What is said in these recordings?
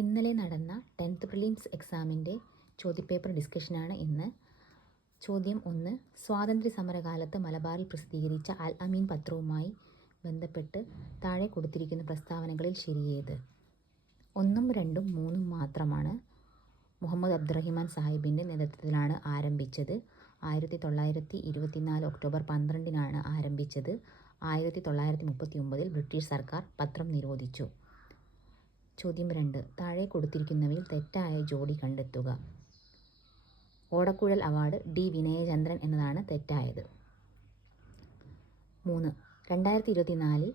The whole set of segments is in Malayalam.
ഇന്നലെ നടന്ന 10th പ്രിലിംസ് എക്സാമിൻ്റെ ചോദ്യപേപ്പർ ഡിസ്കഷനാണ് ഇന്ന്. ചോദ്യം 1. സ്വാതന്ത്ര്യ സമരകാലത്ത് മലബാറിൽ പ്രസിദ്ധീകരിച്ച അൽ അമീൻ പത്രവുമായി ബന്ധപ്പെട്ട് താഴെ കൊടുത്തിരിക്കുന്ന പ്രസ്താവനകളിൽ ശരിയേത്? 1, 2, 3 മാത്രമാണ്. മുഹമ്മദ് അബ്ദുറഹിമാൻ സാഹിബിൻ്റെ നേതൃത്വത്തിലാണ് ആരംഭിച്ചത്. 1924 ഒക്ടോബർ 12-നാണ് ആരംഭിച്ചത്. 1939 ബ്രിട്ടീഷ് സർക്കാർ പത്രം നിരോധിച്ചു. ചോദ്യം 2. താഴെ കൊടുത്തിരിക്കുന്നവയിൽ തെറ്റായ ജോഡി കണ്ടെത്തുക. ഓടക്കുഴൽ അവാർഡ് ഡി വിനയചന്ദ്രൻ എന്നതാണ് തെറ്റായത്. 3. 2024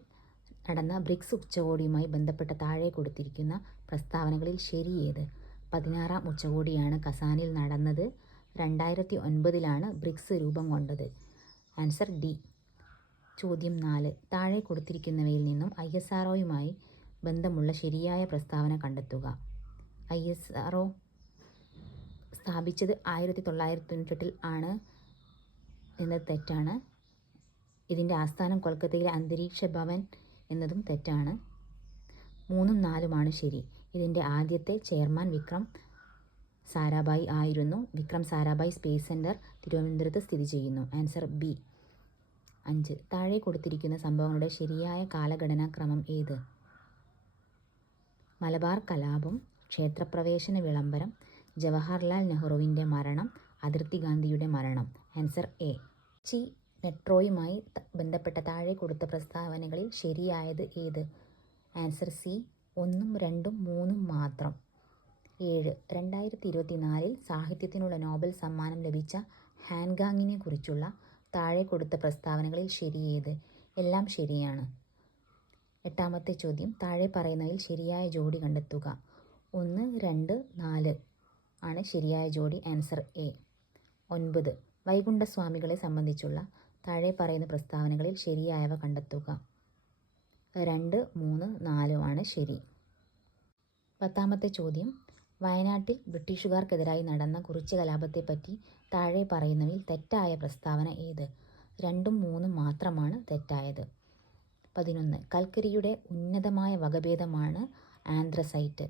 നടന്ന ബ്രിക്സ് ഉച്ചകോടിയുമായി ബന്ധപ്പെട്ട താഴെ കൊടുത്തിരിക്കുന്ന പ്രസ്താവനകളിൽ ശരിയേത്? 16-ാം ഉച്ചകോടിയാണ് കസാനിൽ നടന്നത്. 2009-ലാണ് ബ്രിക്സ് രൂപം കൊണ്ടത്. Answer D. ചോദ്യം 4. താഴെ കൊടുത്തിരിക്കുന്നവയിൽ നിന്നും ISROയുമായി ബന്ധമുള്ള ശരിയായ പ്രസ്താവന കണ്ടെത്തുക. ISRO സ്ഥാപിച്ചത് 1998 ആണ് എന്നത് തെറ്റാണ്. ഇതിൻ്റെ ആസ്ഥാനം കൊൽക്കത്തയിലെ അന്തരീക്ഷ ഭവൻ എന്നതും തെറ്റാണ്. 3ഉം 4ഉമാണ് ശരി. ഇതിൻ്റെ ആദ്യത്തെ ചെയർമാൻ വിക്രം സാരാഭായ് ആയിരുന്നു. വിക്രം സാരാഭായ് സ്പേസ് സെൻറ്റർ തിരുവനന്തപുരത്ത് സ്ഥിതി ചെയ്യുന്നു. Answer B. 5. താഴെ കൊടുത്തിരിക്കുന്ന സംഭവങ്ങളുടെ ശരിയായ കാലഘടനാക്രമം ഏത്? മലബാർ കലാപം, ക്ഷേത്രപ്രവേശന വിളംബരം, ജവഹർലാൽ നെഹ്റുവിൻ്റെ മരണം, അതിർത്തി ഗാന്ധിയുടെ മരണം. Answer A. കൊച്ചി മെട്രോയുമായി ബന്ധപ്പെട്ട താഴെ കൊടുത്ത പ്രസ്താവനകളിൽ ശരിയായത് ഏത്? Answer C. 1ഉം 2ഉം 3ഉം മാത്രം. 7. 2024 സാഹിത്യത്തിനുള്ള നോബൽ സമ്മാനം ലഭിച്ച ഹാൻഗാങ്ങിനെ കുറിച്ചുള്ള താഴെ കൊടുത്ത പ്രസ്താവനകളിൽ ശരിയേത്? എല്ലാം ശരിയാണ്. 8ാമത്തെ ചോദ്യം. താഴെ പറയുന്നതിൽ ശരിയായ ജോഡി കണ്ടെത്തുക. 1, 2, 4 ആണ് ശരിയായ ജോഡി. Answer A. 9. വൈകുണ്ഠസ്വാമികളെ സംബന്ധിച്ചുള്ള താഴെ പറയുന്ന പ്രസ്താവനകളിൽ ശരിയായവ കണ്ടെത്തുക. 2, 3, 4 ആണ് ശരി. 10ാമത്തെ ചോദ്യം. വയനാട്ടിൽ ബ്രിട്ടീഷുകാർക്കെതിരായി നടന്ന കുറിച്യ കലാപത്തെപ്പറ്റി താഴെ പറയുന്നവയിൽ തെറ്റായ പ്രസ്താവന ഏത്? 2ഉം 3ഉം മാത്രമാണ് തെറ്റായത്. 11. കൽക്കരിയുടെ ഉന്നതമായ വകഭേദമാണ് ആന്ത്രസൈറ്റ്.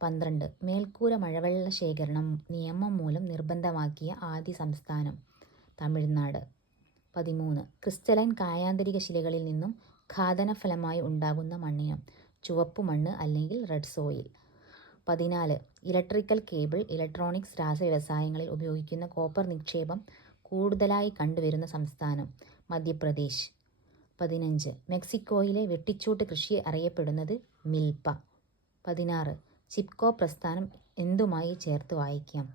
12. മേൽക്കൂര മഴവെള്ള ശേഖരണം നിയമം മൂലം നിർബന്ധമാക്കിയ ആദ്യ സംസ്ഥാനം തമിഴ്നാട്. 13. ക്രിസ്റ്റലൈൻ കായാന്തരിക ശിലകളിൽ നിന്നും ഘാതനഫലമായി ഉണ്ടാകുന്ന മണ്ണിനം ചുവപ്പുമണ്ണ് അല്ലെങ്കിൽ red soil. 14. Electrical cable, electronics, രാസവ്യവസായങ്ങളിൽ ഉപയോഗിക്കുന്ന കോപ്പർ നിക്ഷേപം കൂടുതലായി കണ്ടുവരുന്ന സംസ്ഥാനം മധ്യപ്രദേശ്. 15. മെക്സിക്കോയിലെ വെട്ടിച്ചോട്ട് കൃഷി അറിയപ്പെടുന്നത് മിൽപ്പ. 16. ചിപ്കോ പ്രസ്ഥാനം എന്തുമായി ചേർത്ത് വായിക്കാം?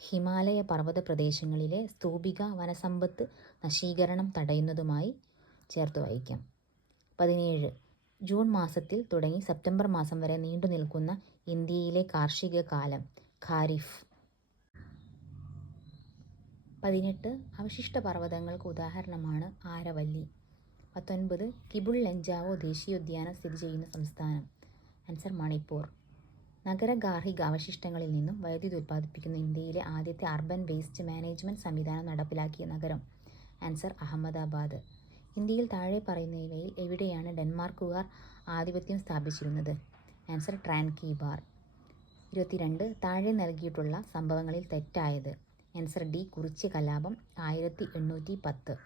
ഹിമാലയ പർവ്വത പ്രദേശങ്ങളിലെ സ്തൂപിക വനസമ്പത്ത് നശീകരണം തടയുന്നതുമായി ചേർത്ത് വായിക്കാം. 17. ജൂൺ മാസത്തിൽ തുടങ്ങി സെപ്റ്റംബർ മാസം വരെ നീണ്ടു നിൽക്കുന്ന ഇന്ത്യയിലെ കാർഷിക കാലം ഖാരിഫ്. 18. അവശിഷ്ട പർവ്വതങ്ങൾക്ക് ഉദാഹരണമാണ് ആരവല്ലി. 19. കിബുൾ ലഞ്ചാവോ ദേശീയോദ്യാനം സ്ഥിതി ചെയ്യുന്ന സംസ്ഥാനം. ആൻസർ മണിപ്പൂർ. നഗര ഗാർഹിക അവശിഷ്ടങ്ങളിൽ നിന്നും വൈദ്യുതി ഉൽപ്പാദിപ്പിക്കുന്ന ഇന്ത്യയിലെ ആദ്യത്തെ അർബൻ വേസ്റ്റ് മാനേജ്മെൻറ്റ് സംവിധാനം നടപ്പിലാക്കിയ നഗരം. ആൻസർ അഹമ്മദാബാദ്. ഇന്ത്യയിൽ താഴെ പറയുന്നവയിൽ എവിടെയാണ് ഡെൻമാർക്കുകാർ ആധിപത്യം സ്ഥാപിച്ചിരുന്നത്? ആൻസർ ട്രാൻകീബാർ. 22. താഴെ നൽകിയിട്ടുള്ള സംഭവങ്ങളിൽ തെറ്റായത്? Answer D. കുറിച്യ കലാപം 1810.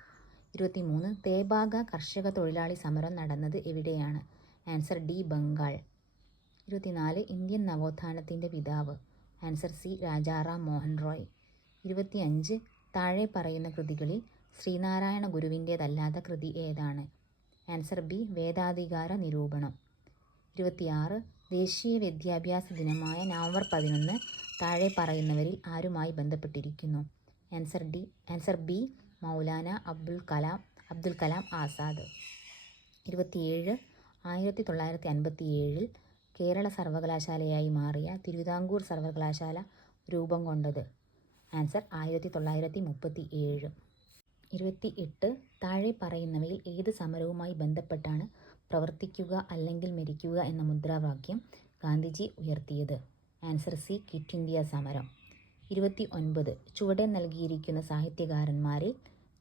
23. തേബാഗ കർഷക തൊഴിലാളി സമരം നടന്നത് എവിടെയാണ്? Answer D. ബംഗാൾ. 24. ഇന്ത്യൻ നവോത്ഥാനത്തിൻ്റെ പിതാവ്. Answer C. രാജാറാം മോഹൻ റോയ്. 25. താഴെ പറയുന്ന കൃതികളിൽ ശ്രീനാരായണ ഗുരുവിൻ്റേതല്ലാത്ത കൃതി ഏതാണ്? Answer B. വേദാധികാര നിരൂപണം. 26. ദേശീയ വിദ്യാഭ്യാസ ദിനമായ നവംബർ 11 താഴെ പറയുന്നവരിൽ ആരുമായി ബന്ധപ്പെട്ടിരിക്കുന്നു? Answer B. മൗലാന അബ്ദുൽ കലാം ആസാദ്. 27. 1957 കേരള സർവകലാശാലയായി മാറിയ തിരുവിതാംകൂർ സർവകലാശാല രൂപം കൊണ്ടത്. ആൻസർ 1937. 28. താഴെ പറയുന്നവയിൽ ഏത് സമരവുമായി ബന്ധപ്പെട്ടാണ് പ്രവർത്തിക്കുക അല്ലെങ്കിൽ മരിക്കുക എന്ന മുദ്രാവാക്യം ഗാന്ധിജി ഉയർത്തിയത്? Answer C. ക്വിറ്റ് ഇന്ത്യ സമരം. 29. ചുവടെ നൽകിയിരിക്കുന്ന സാഹിത്യകാരന്മാരിൽ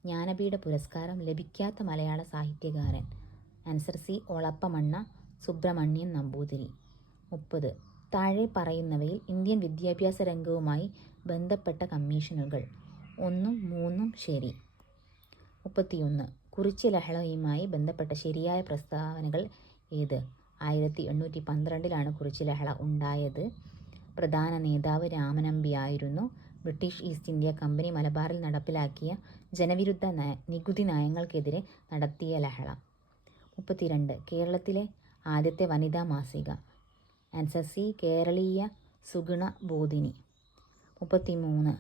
ജ്ഞാനപീഠ പുരസ്കാരം ലഭിക്കാത്ത മലയാള സാഹിത്യകാരൻ. Answer C. ഒളപ്പമണ്ണ സുബ്രഹ്മണ്യൻ നമ്പൂതിരി. 30. താഴെ പറയുന്നവയിൽ ഇന്ത്യൻ വിദ്യാഭ്യാസ രംഗവുമായി ബന്ധപ്പെട്ട കമ്മീഷനുകൾ 1ഉം 3ഉം ശരി. 31. കുറിച്യ ലഹളയുമായി ബന്ധപ്പെട്ട ശരിയായ പ്രസ്താവനകൾ ഏത്? 1812 കുറിച്യ ലഹള ഉണ്ടായത്. പ്രധാന നേതാവ് രാമനമ്പി ആയിരുന്നു. ബ്രിട്ടീഷ് ഈസ്റ്റ് ഇന്ത്യ കമ്പനി മലബാറിൽ നടപ്പിലാക്കിയ ജനവിരുദ്ധ നികുതി നയങ്ങൾക്കെതിരെ നടത്തിയ ലഹള. 32. കേരളത്തിലെ ആദ്യത്തെ വനിതാ മാസിക. ആൻസർ സി, കേരളീയ സുഗുണ ബോധിനി. 33.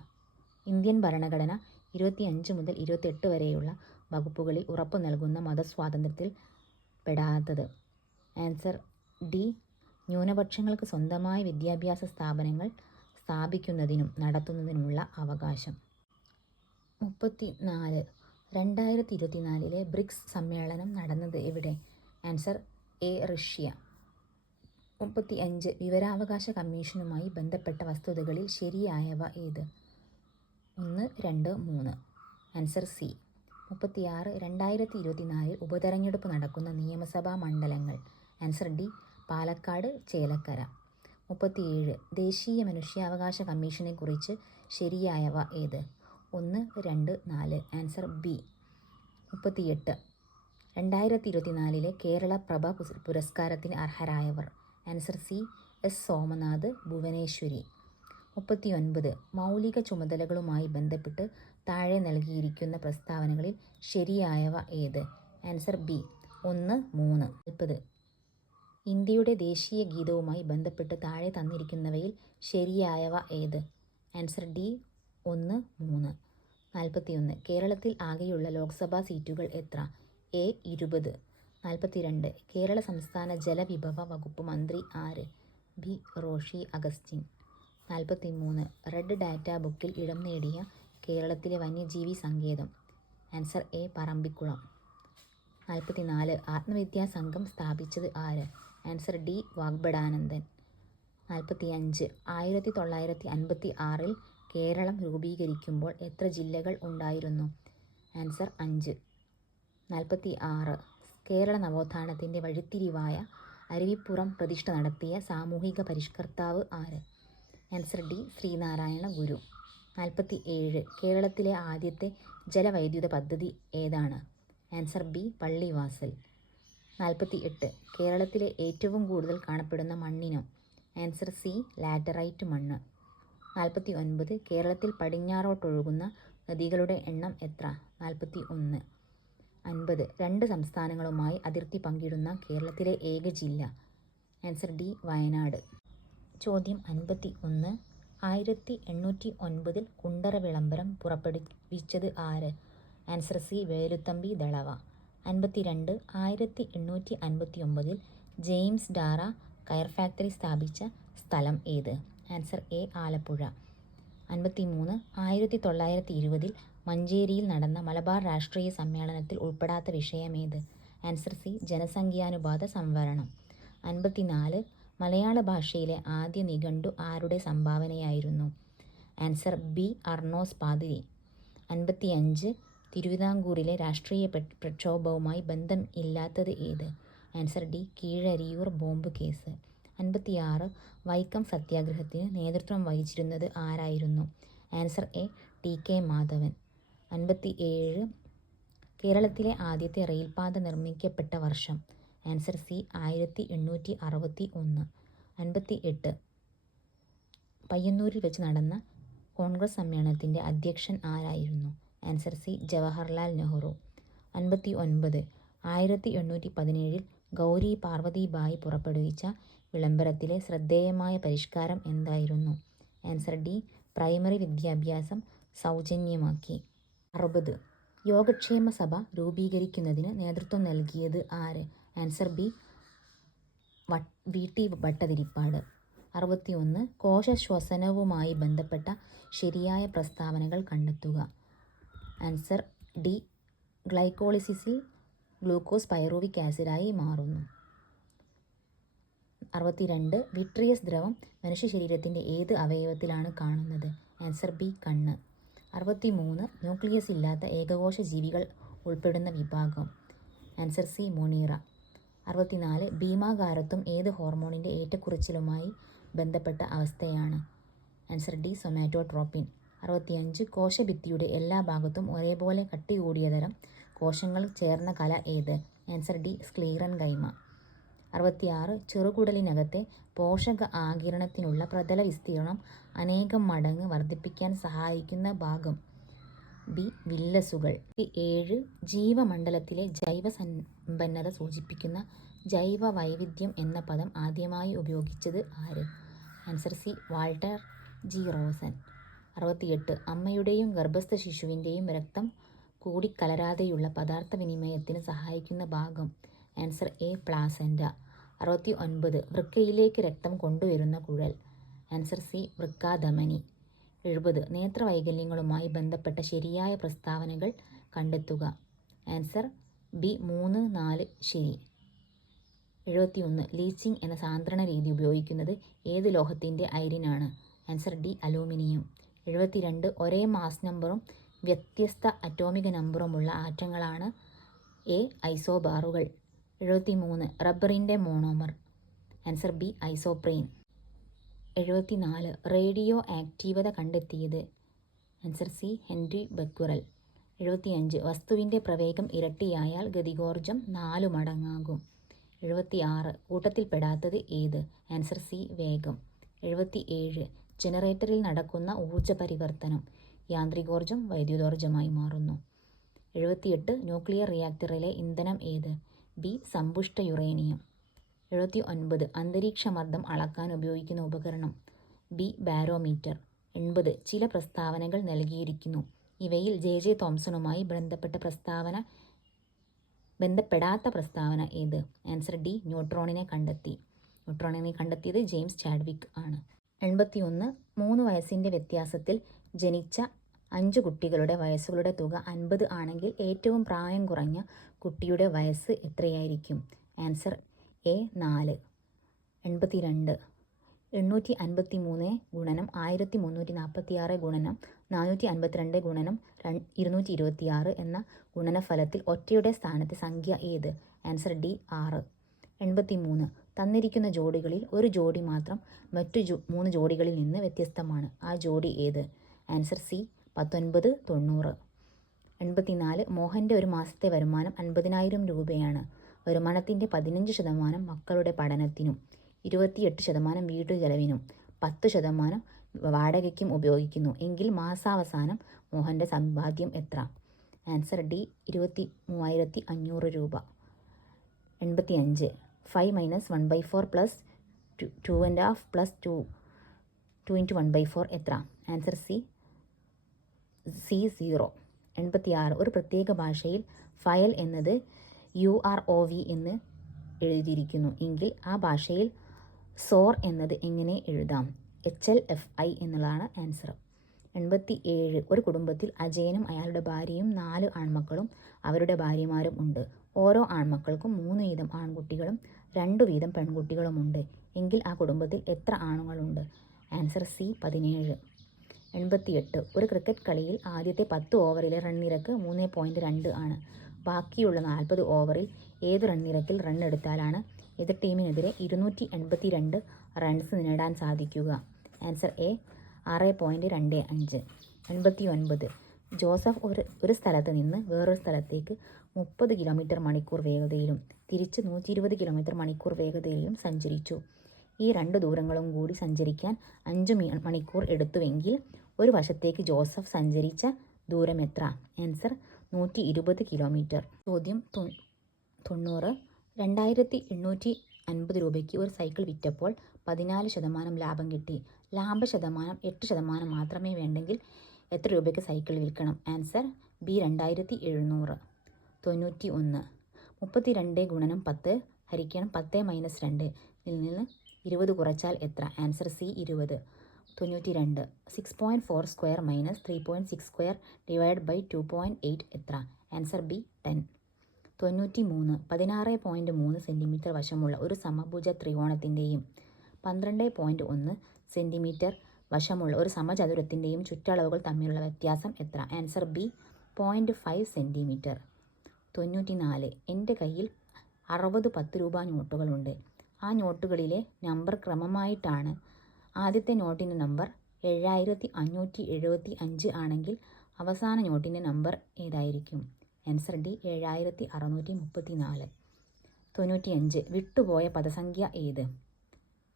ഇന്ത്യൻ ഭരണഘടന 25 മുതൽ 28 വരെയുള്ള വകുപ്പുകളിൽ ഉറപ്പു നൽകുന്ന മതസ്വാതന്ത്ര്യത്തിൽ പെടാത്തത്. ആൻസർ ഡി, ന്യൂനപക്ഷങ്ങൾക്ക് സ്വന്തമായ വിദ്യാഭ്യാസ സ്ഥാപനങ്ങൾ സ്ഥാപിക്കുന്നതിനും നടത്തുന്നതിനുമുള്ള അവകാശം. 34. 2024 ബ്രിക്സ് സമ്മേളനം നടന്നത് എവിടെ? Answer A, Russia. 35. വിവരാവകാശ കമ്മീഷനുമായി ബന്ധപ്പെട്ട വസ്തുതകളിൽ ശരിയായവ ഏത്? 1, 2, 3. Answer C. 36. 2024 ഉപതെരഞ്ഞെടുപ്പ് നടക്കുന്ന നിയമസഭാ മണ്ഡലങ്ങൾ. Answer D, Palakkad, Chelakkara. 37. ദേശീയ മനുഷ്യാവകാശ കമ്മീഷനെക്കുറിച്ച് ശരിയായവ ഏത്? 1, 2, 4. Answer B. 38. 2024 കേരള പ്രഭ പുരസ്കാരത്തിന് അർഹരായവർ. Answer C, S Somanath, Bhuvaneswari. 39. മൗലിക ചുമതലകളുമായി ബന്ധപ്പെട്ട് താഴെ നൽകിയിരിക്കുന്ന പ്രസ്താവനകളിൽ ശരിയായവ ഏത്? Answer B, 1, 3. 40. ഇന്ത്യയുടെ ദേശീയ ഗീതവുമായി ബന്ധപ്പെട്ട് താഴെ തന്നിരിക്കുന്നവയിൽ ശരിയായവ ഏത്? Answer D, 1, 3. 41. കേരളത്തിൽ ആകെയുള്ള ലോക്സഭാ സീറ്റുകൾ എത്ര? എ, 20. 42. കേരള സംസ്ഥാന ജലവിഭവ വകുപ്പ് മന്ത്രി ആര്? B, Roshi Augustine. 43. Red data ബുക്കിൽ ഇടം നേടിയ കേരളത്തിലെ വന്യജീവി സങ്കേതം. Answer A, Parambikulam. 44. ആത്മവിദ്യാ സംഘം സ്ഥാപിച്ചത് ആര്? Answer D, Vagbhatananda. 45. 1956 കേരളം രൂപീകരിക്കുമ്പോൾ എത്ര ജില്ലകൾ ഉണ്ടായിരുന്നു? ആൻസർ 5. 46. കേരള നവോത്ഥാനത്തിൻ്റെ വഴിത്തിരിവായ അരുവിപ്പുറം പ്രതിഷ്ഠ നടത്തിയ സാമൂഹിക പരിഷ്കർത്താവ് ആര്? ആൻസർ ഡി, ശ്രീനാരായണ ഗുരു. 47. കേരളത്തിലെ ആദ്യത്തെ ജലവൈദ്യുത പദ്ധതി ഏതാണ്? Answer B, Pallivasal. 48. കേരളത്തിലെ ഏറ്റവും കൂടുതൽ കാണപ്പെടുന്ന മണ്ണിനം. ആൻസർ സി, ലാറ്ററൈറ്റ് മണ്ണ്. 49. കേരളത്തിൽ പടിഞ്ഞാറോട്ടൊഴുകുന്ന നദികളുടെ എണ്ണം എത്ര? 41. 50. 2 സംസ്ഥാനങ്ങളുമായി അതിർത്തി പങ്കിടുന്ന കേരളത്തിലെ ഏക ജില്ല. Answer D, Wayanad. ചോദ്യം 51. 1809 കുണ്ടറ വിളംബരം പുറപ്പെടുവിച്ചത് ആര്? Answer C, Velu Thampi Dalawa. 52. 1859 James Darragh കയർ ഫാക്ടറി സ്ഥാപിച്ച സ്ഥലം ഏത്? Answer A, Alappuzha. 53. 1920 മഞ്ചേരിയിൽ നടന്ന മലബാർ രാഷ്ട്രീയ സമ്മേളനത്തിൽ ഉൾപ്പെടാത്ത വിഷയമേത്? ആൻസർ സി, ജനസംഖ്യാനുപാത സംവരണം. 54. മലയാള ഭാഷയിലെ ആദ്യ നിഘണ്ടു ആരുടെ സംഭാവനയായിരുന്നു? ആൻസർ ബി, അർണോസ് പാതിരി. 55. തിരുവിതാംകൂറിലെ രാഷ്ട്രീയ പ്രക്ഷോഭവുമായി ബന്ധം ഇല്ലാത്തത് ഏത്? Answer D, Keezhariyur bomb case. 56. Vaikom സത്യാഗ്രഹത്തിന് നേതൃത്വം വഹിച്ചിരുന്നത് ആരായിരുന്നു? Answer A, T K Madhavan. 57. കേരളത്തിലെ ആദ്യത്തെ റെയിൽപാത നിർമ്മിക്കപ്പെട്ട വർഷം. Answer C, 1861. 58. പയ്യന്നൂരിൽ വെച്ച് നടന്ന കോൺഗ്രസ് സമ്മേളനത്തിൻ്റെ അധ്യക്ഷൻ ആരായിരുന്നു? Answer C, Jawaharlal Nehru. 59. 1817 ഗൗരി പാർവതിബായി പുറപ്പെടുവിച്ച വിളംബരത്തിലെ ശ്രദ്ധേയമായ പരിഷ്കാരം എന്തായിരുന്നു? ആൻസർ ഡി, പ്രൈമറി വിദ്യാഭ്യാസം സൗജന്യമാക്കി. 60. യോഗക്ഷേമ സഭ രൂപീകരിക്കുന്നതിന് നേതൃത്വം നൽകിയത് ആര്? Answer B, V T Bhattathiripad. 61. കോശശ്വസനവുമായി ബന്ധപ്പെട്ട ശരിയായ പ്രസ്താവനകൾ കണ്ടെത്തുക. ആൻസർ ഡി, ഗ്ലൈക്കോളിസിസിൽ ഗ്ലൂക്കോസ് പൈറുവിക് ആസിഡായി മാറുന്നു. 62. വിട്രിയസ് ദ്രവം മനുഷ്യ ശരീരത്തിൻ്റെ ഏത് അവയവത്തിലാണ് കാണുന്നത്? ആൻസർ ബി, കണ്ണ്. 63. ന്യൂക്ലിയസ് ഇല്ലാത്ത ഏകകോശ ജീവികൾ ഉൾപ്പെടുന്ന വിഭാഗം. Answer C, Monera. 64. ഭീമാകാരത്വം ഏത് ഹോർമോണിൻ്റെ ഏറ്റക്കുറച്ചിലുമായി ബന്ധപ്പെട്ട അവസ്ഥയാണ്? Answer D സൊമാറ്റോട്രോപിൻ. 65 കോശഭിത്തിയുടെ എല്ലാ ഭാഗത്തും ഒരേപോലെ കട്ടി കൂടിയ തരം കോശങ്ങൾ ചേർന്ന കല ഏത്? Answer D സ്ക്ലീറൻകൈമ. 66 ചെറുകുടലിനകത്തെ പോഷക ആഗിരണത്തിനുള്ള പ്രതല വിസ്തീർണം അനേകം മടങ്ങ് വർദ്ധിപ്പിക്കാൻ സഹായിക്കുന്ന ഭാഗം? ബി വില്ലസുകൾ. 7 ജീവമണ്ഡലത്തിലെ ജൈവ സമ്പന്നത സൂചിപ്പിക്കുന്ന ജൈവ വൈവിധ്യം എന്ന പദം ആദ്യമായി ഉപയോഗിച്ചത് ആര്? Answer C Walter G Rosan. 68 അമ്മയുടെയും ഗർഭസ്ഥ ശിശുവിൻ്റെയും രക്തം കൂടിക്കലരാതെയുള്ള പദാർത്ഥ വിനിമയത്തിന് സഹായിക്കുന്ന ഭാഗം? Answer A പ്ലാസെൻ്റ. 69 വൃക്കയിലേക്ക് രക്തം കൊണ്ടുവരുന്ന കുഴൽ? Answer C വൃക്കാധമനി. 70 നേത്രവൈകല്യങ്ങളുമായി ബന്ധപ്പെട്ട ശരിയായ പ്രസ്താവനകൾ കണ്ടെത്തുക. ആൻസർ ബി 3, 4 ശരി. 71 ലീച്ചിങ് എന്ന സാന്ദ്രണ രീതി ഉപയോഗിക്കുന്നത് ഏത് ലോഹത്തിൻ്റെ അയിരിനാണ്? Answer D aluminium. 72 ഒരേ മാസ് നമ്പറും വ്യത്യസ്ത അറ്റോമിക നമ്പറുമുള്ള ആറ്റങ്ങളാണ് എ ഐസോബാറുകൾ. 73 റബ്ബറിൻ്റെ മോണോമർ? Answer B isoprene. 74 റേഡിയോ ആക്റ്റീവത കണ്ടെത്തിയത്? Answer C Henry Becquerel. 75 വസ്തുവിൻ്റെ പ്രവേഗം ഇരട്ടിയായാൽ ഗതികോർജം 4 മടങ്ങാകും. 76 കൂട്ടത്തിൽപ്പെടാത്തത് ഏത്? ആൻസർ സി വേഗം. 77 ജനറേറ്ററിൽ നടക്കുന്ന ഊർജ്ജ പരിവർത്തനം? യാന്ത്രികോർജം വൈദ്യുതോർജ്ജമായി മാറുന്നു. 78 ന്യൂക്ലിയർ റിയാക്ടറിലെ ഇന്ധനം ഏത്? ബി സമ്പുഷ്ട യുറേനിയം. 79 അന്തരീക്ഷമർദ്ദം അളക്കാൻ ഉപയോഗിക്കുന്ന ഉപകരണം? B barometer. 80 ചില പ്രസ്താവനകൾ നൽകിയിരിക്കുന്നു. ഇവയിൽ ജെ തോംസണുമായി ബന്ധപ്പെടാത്ത പ്രസ്താവന ഏത്? ആൻസർ ഡി ന്യൂട്രോണിനെ കണ്ടെത്തിയത് ജെയിംസ് ചാഡ്വിക് ആണ്. 81 3 വയസ്സിൻ്റെ വ്യത്യാസത്തിൽ ജനിച്ച 5 കുട്ടികളുടെ വയസ്സുകളുടെ തുക 50 ആണെങ്കിൽ ഏറ്റവും പ്രായം കുറഞ്ഞ കുട്ടിയുടെ വയസ്സ് എത്രയായിരിക്കും? Answer A 4. 82 853 ഗുണനം 1346 ഗുണനം 452 ഗുണനം 226 എന്ന ഗുണനഫലത്തിൽ ഒറ്റയുടെ സ്ഥാനത്തെ സംഖ്യ ഏത്? Answer D 6. 83 തന്നിരിക്കുന്ന ജോഡികളിൽ ഒരു ജോഡി മാത്രം മറ്റു 3 ജോഡികളിൽ നിന്ന് വ്യത്യസ്തമാണ്. ആ ജോഡി ഏത്? Answer C 1990. 84 മോഹൻ്റെ ഒരു മാസത്തെ വരുമാനം 50,000 രൂപയാണ്. വരുമാനത്തിൻ്റെ 15% മക്കളുടെ പഠനത്തിനും 28% വീട്ടുചെലവിനും 10% വാടകയ്ക്കും ഉപയോഗിക്കുന്നു എങ്കിൽ മാസാവസാനം മോഹൻ്റെ സമ്പാദ്യം എത്ര? ആൻസർ ഡി 23,500 രൂപ. 85 5 - 1/4 പ്ലസ് 2.5 പ്ലസ് 2 × 1/4 എത്ര? Answer C 0. 86 ഒരു പ്രത്യേക ഭാഷയിൽ ഫയൽ എന്നത് UROV എന്ന് എഴുതിയിരിക്കുന്നു എങ്കിൽ ആ ഭാഷയിൽ സോർ എന്നത് എങ്ങനെ എഴുതാം? HLFI എന്നുള്ളതാണ് ആൻസർ. 87 ഒരു കുടുംബത്തിൽ അജയനും അയാളുടെ ഭാര്യയും 4 ആൺമക്കളും അവരുടെ ഭാര്യമാരും ഉണ്ട്. ഓരോ ആൺമക്കൾക്കും 3 വീതം ആൺകുട്ടികളും 2 വീതം പെൺകുട്ടികളുമുണ്ട് എങ്കിൽ ആ കുടുംബത്തിൽ എത്ര ആണുങ്ങളുണ്ട്? Answer C 17. 88 ഒരു ക്രിക്കറ്റ് കളിയിൽ ആദ്യത്തെ 10 ഓവറിലെ റൺ നിരക്ക് 3.2 ആണ്. ബാക്കിയുള്ള 40 ഓവറിൽ ഏത് റൺ നിരക്കിൽ റൺ എടുത്താലാണ് എതിർ ടീമിനെതിരെ 282 റൺസ് നേടാൻ സാധിക്കുക? Answer A 6.25. 89 ജോസഫ് ഒരു സ്ഥലത്ത് നിന്ന് വേറൊരു സ്ഥലത്തേക്ക് 30 km/മണിക്കൂർ വേഗതയിലും തിരിച്ച് 120 km/മണിക്കൂർ വേഗതയിലും സഞ്ചരിച്ചു. ഈ 2 ദൂരങ്ങളും കൂടി സഞ്ചരിക്കാൻ 5 മണിക്കൂർ എടുത്തുവെങ്കിൽ ഒരു വശത്തേക്ക് ജോസഫ് സഞ്ചരിച്ച ദൂരം എത്ര? Answer 120 km. ചോദ്യം 90 2,850 രൂപയ്ക്ക് ഒരു സൈക്കിൾ വിറ്റപ്പോൾ 14% ലാഭം കിട്ടി. ലാഭശതമാനം 8% മാത്രമേ വേണ്ടെങ്കിൽ എത്ര രൂപയ്ക്ക് സൈക്കിൾ വിൽക്കണം? Answer B 2,700. 91 32 ഗുണനം 10 ഹരിക്കണം 10 - 2 ൽ നിന്ന് 20 കുറച്ചാൽ എത്ര? Answer C 20. 92 6.4 square minus 3.6 square divide by 2.8 എത്ര? Answer B 10. 93 16.3 സെൻറ്റിമീറ്റർ വശമുള്ള ഒരു സമഭുജ ത്രികോണത്തിൻ്റെയും 12.1 സെൻറ്റിമീറ്റർ വശമുള്ള ഒരു സമചതുരത്തിൻ്റെയും ചുറ്റളവുകൾ തമ്മിലുള്ള വ്യത്യാസം എത്ര? Answer B 0.5 centimetre. 94 എൻ്റെ കയ്യിൽ 60 10 രൂപ നോട്ടുകളുണ്ട്. ആ നോട്ടുകളിലെ നമ്പർ ക്രമമായിട്ടാണ് ആദ്യത്തെ നോട്ടിൻ്റെ നമ്പർ 7575 ആണെങ്കിൽ അവസാന നോട്ടിൻ്റെ നമ്പർ ഏതായിരിക്കും? Answer D 7634. 95. വിട്ടുപോയ പദസംഖ്യ ഏത്?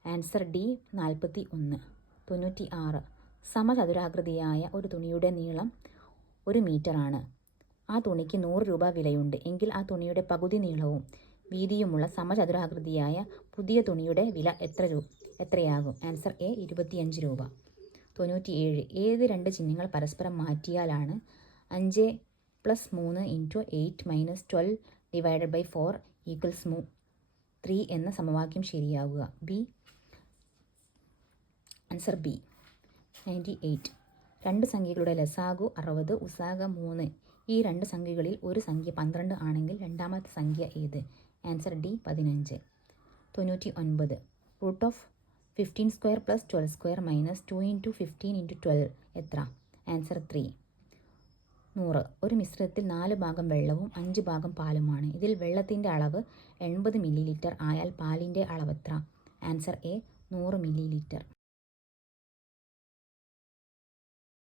Answer D 41. 96. സമചതുരാകൃതിയായ ഒരു തുണിയുടെ നീളം 1 മീറ്ററാണ്. ആ തുണിക്ക് 100 രൂപ വിലയുണ്ട് എങ്കിൽ ആ തുണിയുടെ പകുതി നീളവും വീതിയുമുള്ള സമചതുരാകൃതിയായ പുതിയ തുണിയുടെ വില എത്രയാകും? ആൻസർ എ 25 രൂപ. 97. ഏത് രണ്ട് ചിഹ്നങ്ങൾ പരസ്പരം മാറ്റിയാലാണ് 5 + 3 × 8 - 12 / 4 = 3 എന്ന സമവാക്യം ശരിയാകുക? Answer B. 98. രണ്ട് സംഖ്യകളുടെ ലസാഗു 60, ഉസാഗ 3. ഈ രണ്ട് സംഖ്യകളിൽ ഒരു സംഖ്യ 12 ആണെങ്കിൽ രണ്ടാമത്തെ സംഖ്യ ഏത്? Answer D 15. 99. √15² + 12² - 2 × 15 × 12 എത്ര? ആൻസർ 3. 100. ഒരു മിശ്രിതത്തിൽ 4 ഭാഗം വെള്ളവും 5 ഭാഗം പാലുമാണ്. ഇതിൽ വെള്ളത്തിൻ്റെ അളവ് 80 ml ആയാൽ പാലിൻ്റെ അളവെത്ര? Answer A 100 ml.